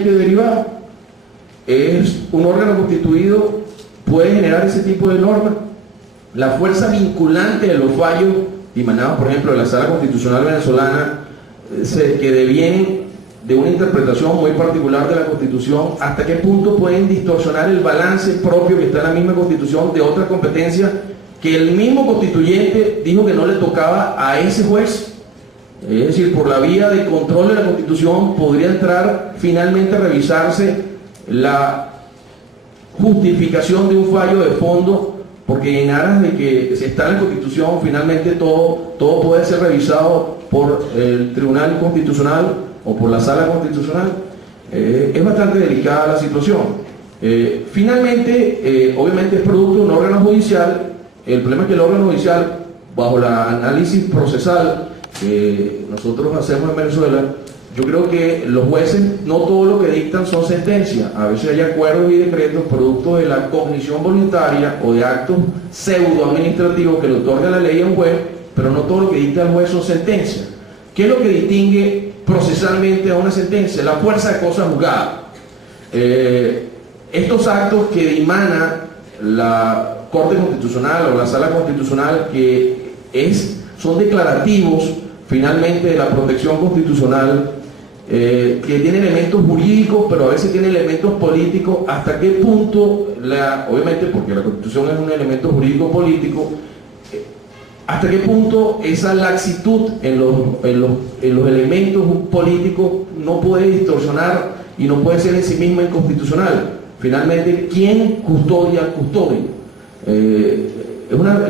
que derivar. Es un órgano constituido, puede generar ese tipo de normas. La fuerza vinculante de los fallos dimanados, por ejemplo, de la Sala Constitucional venezolana, que devienen de una interpretación muy particular de la Constitución, hasta qué punto pueden distorsionar el balance propio que está en la misma Constitución de otra competencia que el mismo constituyente dijo que no le tocaba a ese juez. Es decir, por la vía de control de la Constitución podría entrar finalmente a revisarse la justificación de un fallo de fondo, porque en aras de que se está en la Constitución, finalmente todo puede ser revisado por el Tribunal Constitucional o por la Sala Constitucional. Es bastante delicada la situación. Finalmente, obviamente es producto de un órgano judicial. El problema es que el órgano judicial, bajo el análisis procesal que nosotros hacemos en Venezuela, yo creo que los jueces no todo lo que dictan son sentencias. A veces hay acuerdos y decretos producto de la cognición voluntaria o de actos pseudo administrativos que le otorga la ley a un juez, pero no todo lo que dicta el juez son sentencias. ¿Qué es lo que distingue procesalmente a una sentencia? La fuerza de cosa juzgada. Estos actos que dimana la Corte Constitucional o la Sala Constitucional, que son declarativos finalmente de la protección constitucional, que tiene elementos jurídicos, pero a veces tiene elementos políticos. ¿Hasta qué punto, obviamente porque la Constitución es un elemento jurídico político, hasta qué punto esa laxitud en los elementos políticos no puede distorsionar y no puede ser en sí misma inconstitucional? Finalmente, ¿quién custodia al custodio?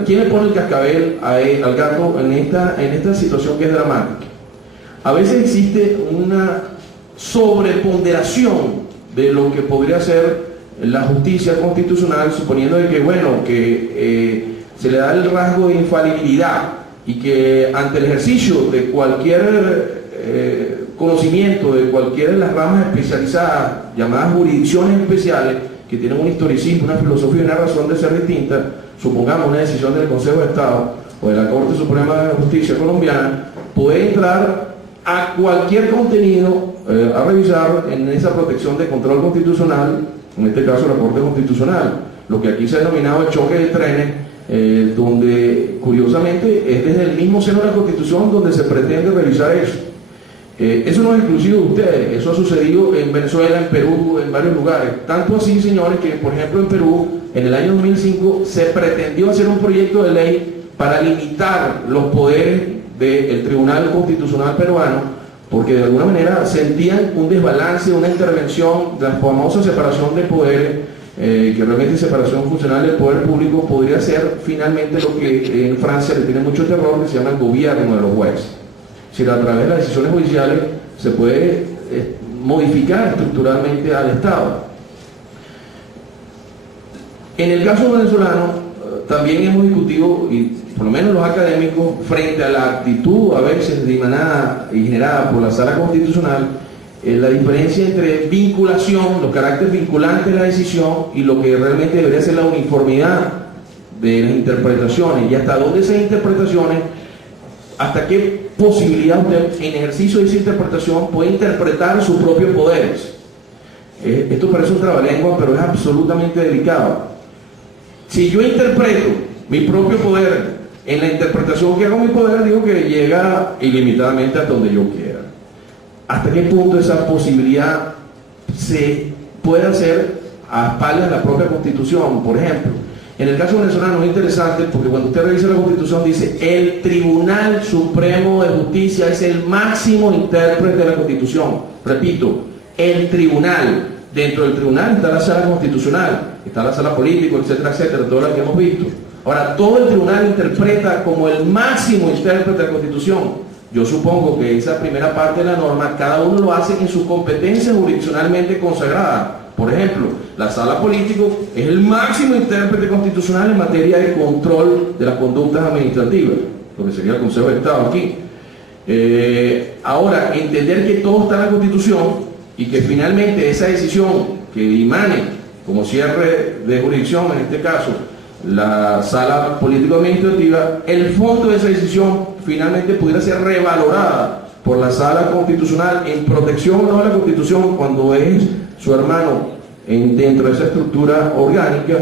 ¿Quién le pone el cascabel al gato en esta situación que es dramática? A veces existe una sobreponderación de lo que podría ser la justicia constitucional, suponiendo de que, bueno, se le da el rasgo de infalibilidad y que ante el ejercicio de cualquier conocimiento de cualquiera de las ramas especializadas, llamadas jurisdicciones especiales, que tienen un historicismo, una filosofía y una razón de ser distinta, supongamos una decisión del Consejo de Estado o de la Corte Suprema de Justicia colombiana, puede entrar a cualquier contenido a revisar en esa protección de control constitucional, en este caso la Corte Constitucional, lo que aquí se ha denominado el choque de trenes, donde curiosamente es desde el mismo seno de la Constitución donde se pretende revisar eso. Eso no es exclusivo de ustedes, eso ha sucedido en Venezuela, en Perú, en varios lugares. Tanto así, señores, que por ejemplo en Perú, en el año 2005, se pretendió hacer un proyecto de ley para limitar los poderes del Tribunal Constitucional peruano, porque de alguna manera sentían un desbalance, una intervención, la famosa separación de poderes, que realmente separación funcional del poder público podría ser finalmente lo que en Francia le tiene mucho terror, que se llama el gobierno de los jueces. Si a través de las decisiones judiciales se puede modificar estructuralmente al Estado. En el caso venezolano, también hemos discutido, y por lo menos los académicos, frente a la actitud a veces dimanada y generada por la Sala Constitucional, la diferencia entre vinculación, los caracteres vinculantes de la decisión y lo que realmente debería ser la uniformidad de las interpretaciones, y hasta dónde esas interpretaciones, hasta qué posibilidad usted en ejercicio de esa interpretación puede interpretar sus propios poderes. Esto parece un trabalengua, pero es absolutamente delicado. Si yo interpreto mi propio poder, en la interpretación que hago mi poder, digo que llega ilimitadamente hasta donde yo quiera. ¿Hasta qué punto esa posibilidad se puede hacer a espaldas de la propia Constitución? Por ejemplo, en el caso venezolano es interesante porque cuando usted revisa la Constitución dice el Tribunal Supremo de Justicia es el máximo intérprete de la Constitución. Repito, el tribunal. Dentro del tribunal está la Sala Constitucional, está la Sala Política, etcétera, etcétera, todo lo que hemos visto. Ahora, todo el tribunal interpreta como el máximo intérprete de la Constitución. Yo supongo que esa primera parte de la norma, cada uno lo hace en su competencia jurisdiccionalmente consagrada. Por ejemplo, la Sala Política es el máximo intérprete constitucional en materia de control de las conductas administrativas, lo que sería el Consejo de Estado aquí. Ahora, entender que todo está en la Constitución y que finalmente esa decisión que dimane como cierre de jurisdicción, en este caso, la Sala Político-Administrativa, el fondo de esa decisión finalmente pudiera ser revalorada por la Sala Constitucional en protección o no de la Constitución cuando es su hermano dentro de esa estructura orgánica,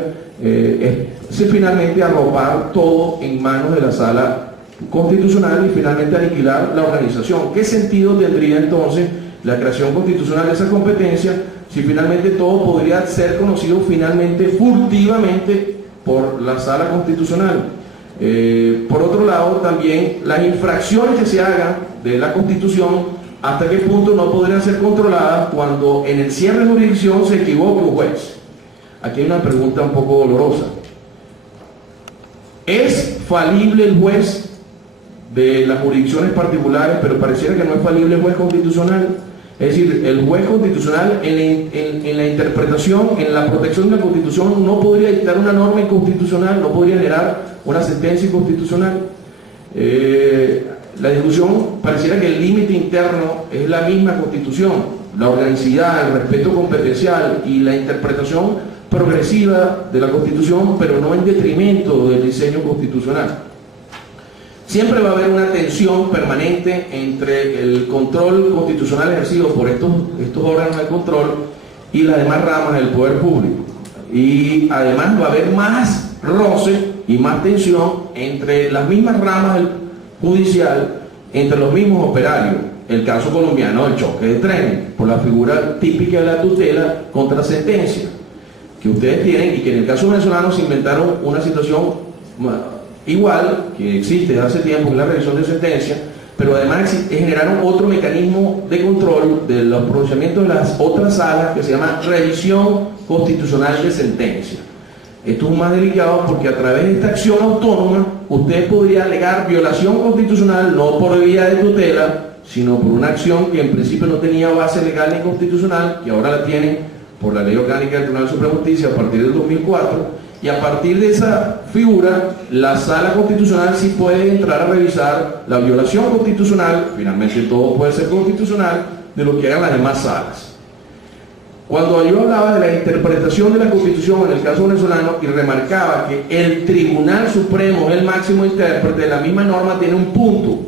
es finalmente arropar todo en manos de la Sala Constitucional y finalmente aniquilar la organización. ¿Qué sentido tendría entonces la creación constitucional de esa competencia si finalmente todo podría ser conocido finalmente furtivamente por la Sala Constitucional? Por otro lado, también las infracciones que se hagan de la Constitución, hasta qué punto no podrían ser controladas cuando en el cierre de jurisdicción se equivoca un juez. Aquí hay una pregunta un poco dolorosa. ¿Es falible el juez de las jurisdicciones particulares, pero pareciera que no es falible el juez constitucional? Es decir, el juez constitucional en la interpretación, en la protección de la Constitución, no podría dictar una norma inconstitucional, no podría generar una sentencia inconstitucional. La discusión pareciera que el límite interno es la misma Constitución, la organicidad, el respeto competencial y la interpretación progresiva de la Constitución, pero no en detrimento del diseño constitucional. Siempre va a haber una tensión permanente entre el control constitucional ejercido por estos órganos de control y las demás ramas del poder público. Y además va a haber más roce y más tensión entre las mismas ramas del judicial, entre los mismos operarios. El caso colombiano del choque de trenes, por la figura típica de la tutela contra sentencia, que ustedes tienen, y que en el caso venezolano se inventaron una situación igual, que existe desde hace tiempo, que es la revisión de sentencia, pero además generaron otro mecanismo de control de los pronunciamientos de las otras salas que se llama revisión constitucional de sentencia. Esto es más delicado porque a través de esta acción autónoma usted podría alegar violación constitucional no por vía de tutela, sino por una acción que en principio no tenía base legal ni constitucional, que ahora la tienen por la Ley Orgánica del Tribunal Supremo de Justicia a partir del 2004, y a partir de esa figura la Sala Constitucional sí puede entrar a revisar la violación constitucional, finalmente todo puede ser constitucional, de lo que hagan las demás salas. Cuando yo hablaba de la interpretación de la Constitución en el caso venezolano y remarcaba que el Tribunal Supremo es el máximo intérprete, la misma norma tiene un punto,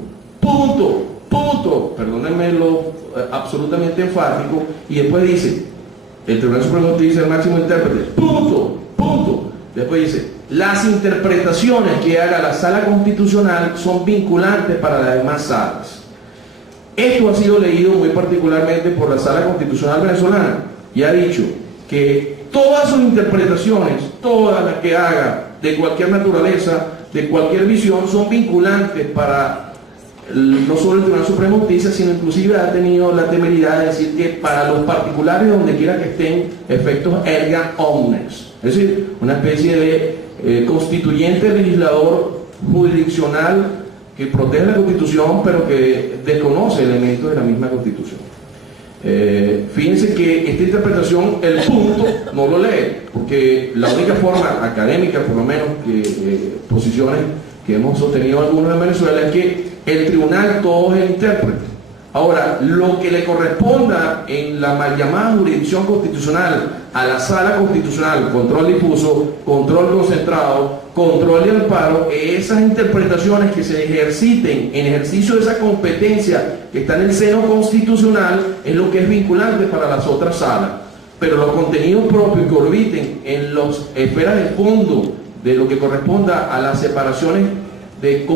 perdónenme lo absolutamente enfático, y después dice, el Tribunal Supremo dice el máximo intérprete, punto. Después dice, las interpretaciones que haga la Sala Constitucional son vinculantes para las demás salas. Esto ha sido leído muy particularmente por la Sala Constitucional venezolana y ha dicho que todas sus interpretaciones, todas las que haga de cualquier naturaleza, de cualquier visión, son vinculantes para no solo el Tribunal Supremo de Justicia, sino inclusive ha tenido la temeridad de decir que para los particulares, donde quiera que estén, efectos erga omnes. Es decir, una especie de constituyente legislador jurisdiccional que protege la Constitución, pero que desconoce elementos de la misma Constitución. Fíjense que esta interpretación, el punto, no lo lee, porque la única forma académica, por lo menos, que posiciones que hemos sostenido algunos en Venezuela, es que el tribunal todo es el intérprete. Ahora, lo que le corresponda en la mal llamada jurisdicción constitucional a la Sala Constitucional, control difuso, control concentrado, control de amparo, esas interpretaciones que se ejerciten en ejercicio de esa competencia que está en el seno constitucional, es lo que es vinculante para las otras salas. Pero los contenidos propios que orbiten en las esferas de fondo de lo que corresponda a las separaciones de